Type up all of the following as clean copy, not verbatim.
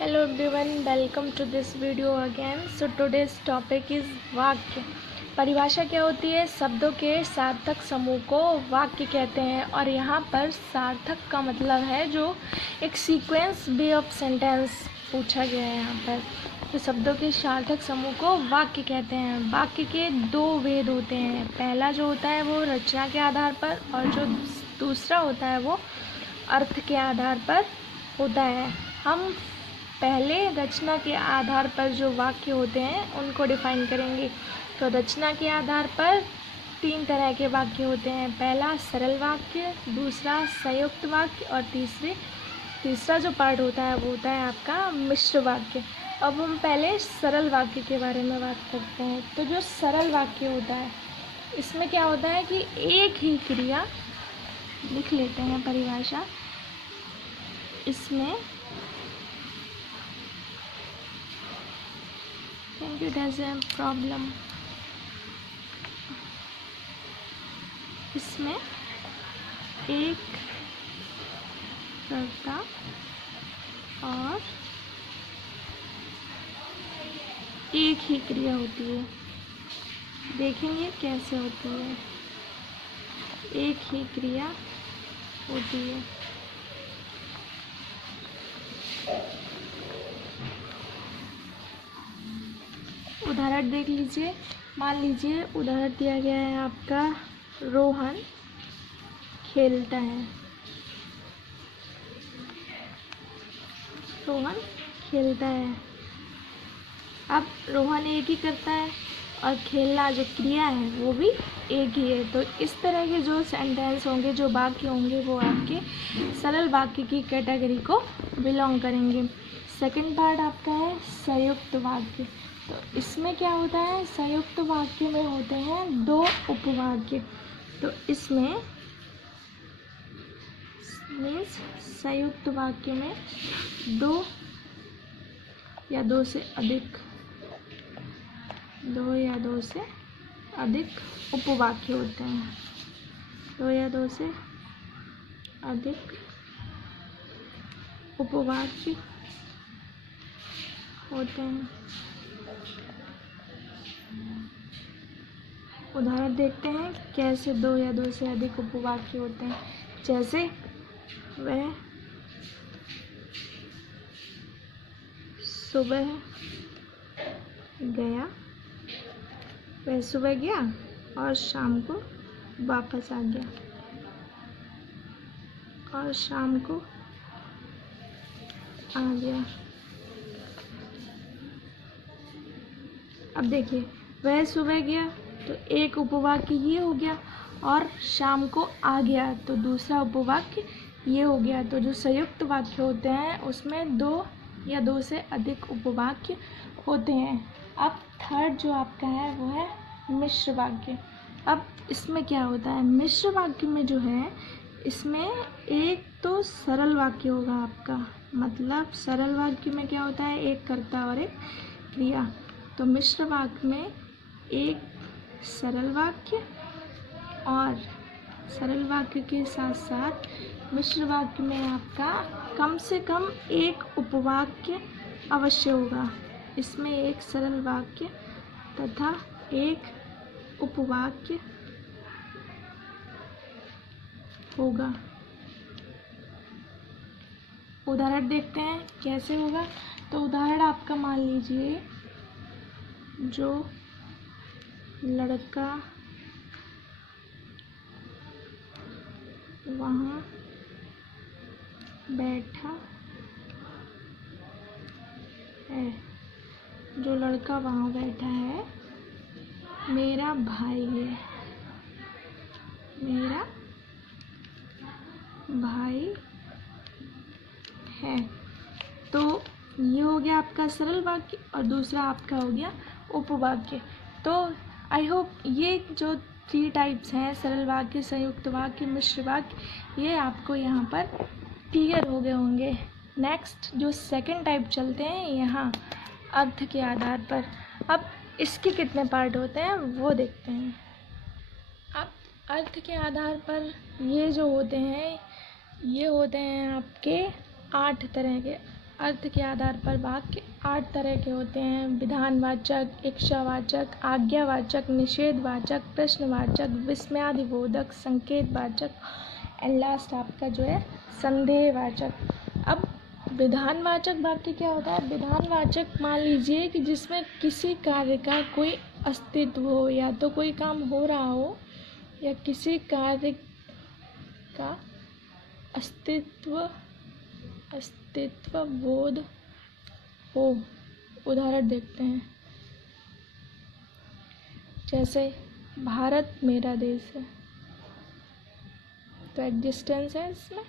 Hello everyone, welcome to this video again. So today's topic is वाक्य। परिभाषा क्या होती है? शब्दों के सार्थक समूह को वाक्य कहते हैं और यहाँ पर सार्थक का मतलब है जो एक सीक्वेंस वे ऑफ सेंटेंस पूछा गया है यहाँ पर। तो शब्दों के सार्थक समूह को वाक्य कहते हैं। वाक्य के दो भेद होते हैं। पहला जो होता है वो रचना के आधार पर और जो दूसरा होता है वो अर्थ के आधार पर होता है। हम पहले रचना के आधार पर जो वाक्य होते हैं उनको डिफाइन करेंगे। तो रचना के आधार पर तीन तरह के वाक्य होते हैं। पहला सरल वाक्य, दूसरा संयुक्त वाक्य और तीसरा जो पार्ट होता है वो होता है आपका मिश्र वाक्य। अब हम पहले सरल वाक्य के बारे में बात करते हैं। तो जो सरल वाक्य होता है इसमें क्या होता है कि एक ही क्रिया, लिख लेते हैं परिभाषा, इसमें think it has a problem। इसमें एक कर्ता और एक ही क्रिया होती है। देखेंगे कैसे होती है। एक ही क्रिया होती है। उदाहरण देख लीजिए। मान लीजिए उदाहरण दिया गया है आपका, रोहन खेलता है। रोहन खेलता है। अब रोहन एक ही करता है और खेलना जो क्रिया है वो भी एक ही है। तो इस तरह के जो सेंटेंस होंगे, जो वाक्य होंगे, वो आपके सरल वाक्य की कैटेगरी को बिलोंग करेंगे। सेकंड पार्ट आपका है संयुक्त वाक्य। तो इसमें क्या होता है, संयुक्त वाक्य में होते हैं दो उपवाक्य। तो इसमें मीन्स संयुक्त वाक्य में दो या दो से अधिक उपवाक्य होते हैं। दो या दो से अधिक उपवाक्य होते हैं। उदाहरण देखते हैं कैसे दो या दो से अधिक उपवाक्य होते हैं। जैसे वह सुबह गया और शाम को वापस आ गया। अब देखिए, वह सुबह गया तो एक उपवाक्य ये हो गया और शाम को आ गया तो दूसरा उपवाक्य ये हो गया। तो जो संयुक्त वाक्य होते हैं उसमें दो या दो से अधिक उपवाक्य होते हैं। अब थर्ड जो आपका है वो है मिश्र वाक्य। अब इसमें क्या होता है, मिश्र वाक्य में जो है इसमें एक तो सरल वाक्य होगा आपका, मतलब सरल वाक्य में क्या होता है, एक कर्ता और एक क्रिया। तो मिश्र वाक्य में एक सरल वाक्य और सरल वाक्य के साथ साथ मिश्र वाक्य में आपका कम से कम एक उपवाक्य अवश्य होगा। इसमें एक सरल वाक्य तथा एक उपवाक्य होगा। उदाहरण देखते हैं कैसे होगा। तो उदाहरण आपका मान लीजिए, जो लड़का वहाँ बैठा है मेरा भाई है। तो ये हो गया आपका सरल वाक्य और दूसरा आपका हो गया उपवाक्य। तो आई होप ये जो 3 टाइप्स हैं, सरल वाक्य, संयुक्त वाक्य, मिश्र वाक्य, ये आपको यहाँ पर क्लियर हो गए होंगे। नेक्स्ट जो सेकंड टाइप चलते हैं यहाँ अर्थ के आधार पर। अब इसके कितने पार्ट होते हैं वो देखते हैं। अब अर्थ के आधार पर ये जो होते हैं ये होते हैं आपके 8 तरह के अर्थ के आधार पर वाक्य 8 तरह के होते हैं। विधानवाचक, इच्छावाचक, आज्ञावाचक, निषेधवाचक, प्रश्नवाचक, विस्मयादिबोधक, संकेतवाचक एंड लास्ट आपका जो है संदेहवाचक। अब विधानवाचक वाक्य क्या होता है? विधानवाचक मान लीजिए कि जिसमें किसी कार्य का कोई अस्तित्व हो, या तो कोई काम हो रहा हो या किसी कार्य का अस्तित्व बोध हो। उदाहरण देखते हैं, जैसे भारत मेरा देश है, तो एग्जिस्टेंस है इसमें,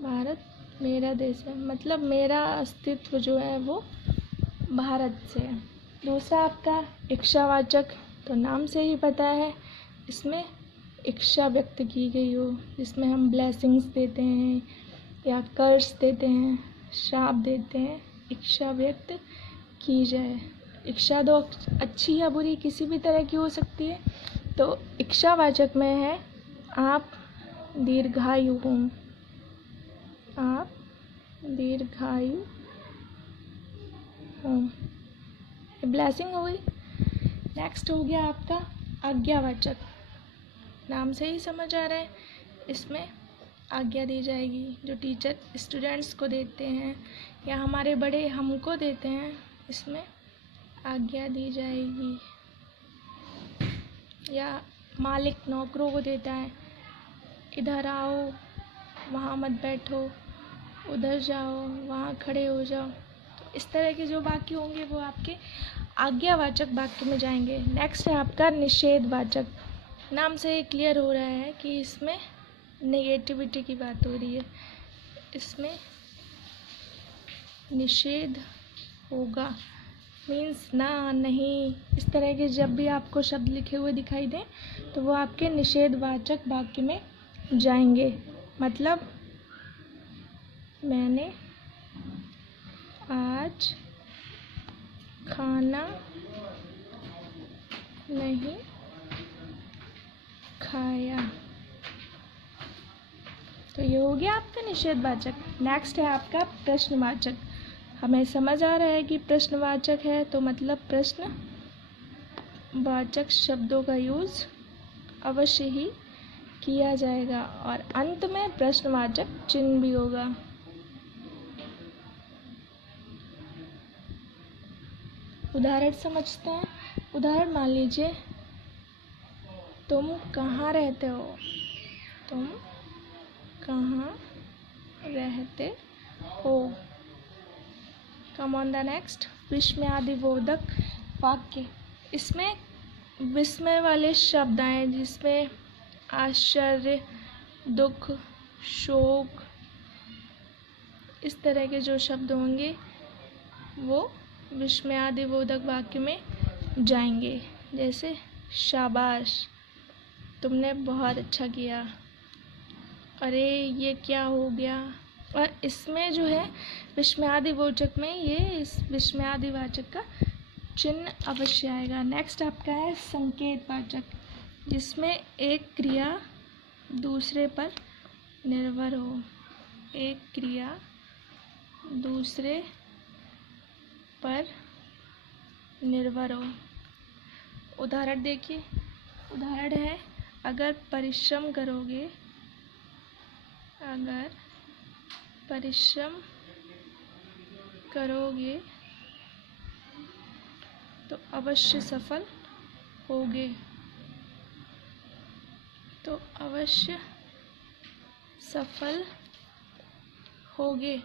भारत मेरा देश है मतलब मेरा अस्तित्व जो है वो भारत से है। दूसरा आपका इच्छावाचक, तो नाम से ही पता है इसमें इच्छा व्यक्त की गई हो, जिसमें हम ब्लेसिंग्स देते हैं या कर्स देते हैं, श्राप देते हैं, इच्छा व्यक्त की जाए। इच्छा दो अच्छी या बुरी किसी भी तरह की हो सकती है। तो इच्छावाचक में है आप दीर्घायु हों, आप दीर्घायु हों, ब्लेसिंग हो गई। नेक्स्ट हो गया आपका आज्ञावाचक, नाम से ही समझ आ रहा है इसमें आज्ञा दी जाएगी, जो टीचर स्टूडेंट्स को देते हैं या हमारे बड़े हमको देते हैं, इसमें आज्ञा दी जाएगी। या मालिक नौकरों को देता है, इधर आओ वहाँ मत बैठो, उधर जाओ वहाँ खड़े हो जाओ। तो इस तरह के जो वाक्य होंगे वो आपके आज्ञावाचक वाक्य में जाएंगे। नेक्स्ट है आपका निषेधवाचक, नाम से ही क्लियर हो रहा है कि इसमें नेगेटिविटी की बात हो रही है, इसमें निषेध होगा, मीन्स ना, नहीं, इस तरह के जब भी आपको शब्द लिखे हुए दिखाई दें तो वो आपके निषेधवाचक वाक्य में जाएंगे। मतलब मैंने आज खाना नहीं खाया, तो ये हो गया आपका निषेधवाचक। नेक्स्ट है आपका प्रश्नवाचक, हमें समझ आ रहा है कि प्रश्नवाचक है तो मतलब प्रश्नवाचक शब्दों का यूज़ अवश्य ही किया जाएगा और अंत में प्रश्नवाचक चिन्ह भी होगा। उदाहरण समझते हैं। उदाहरण मान लीजिए, तुम कहाँ रहते हो, तुम कहाँ रहते हो। कम ऑन द नेक्स्ट, विस्मयादिबोधक वाक्य, इसमें विस्मय वाले शब्द आए जिसमें आश्चर्य, दुख, शोक, इस तरह के जो शब्द होंगे वो विस्मयादिबोधक वाक्य में जाएंगे। जैसे शाबाश, तुमने बहुत अच्छा किया, अरे ये क्या हो गया। और इसमें जो है विस्मयादिबोधक में ये इस विस्मयादिवाचक का चिन्ह अवश्य आएगा। नेक्स्ट आपका है संकेतवाचक, जिसमें एक क्रिया दूसरे पर निर्भर हो, एक क्रिया दूसरे पर निर्भर हो। उदाहरण देखिए, उदाहरण है अगर परिश्रम करोगे, अगर परिश्रम करोगे तो अवश्य सफल होगे, तो अवश्य सफल होगे।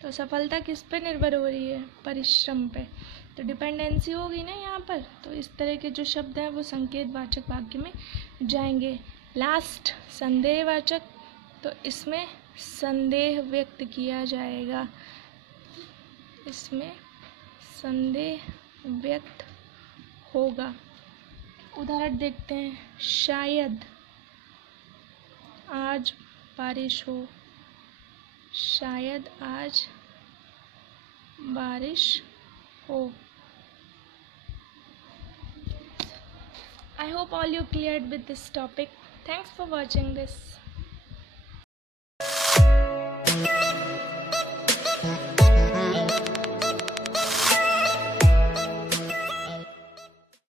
तो सफलता किस पे निर्भर हो रही है? परिश्रम पे, तो डिपेंडेंसी होगी ना यहाँ पर। तो इस तरह के जो शब्द हैं वो संकेतवाचक वाक्य में जाएंगे। लास्ट संदेहवाचक, तो इसमें संदेह व्यक्त किया जाएगा, इसमें संदेह व्यक्त होगा। उदाहरण देखते हैं, शायद आज बारिश हो, शायद आज बारिश हो। I hope all you cleared with this topic. Thanks for watching this.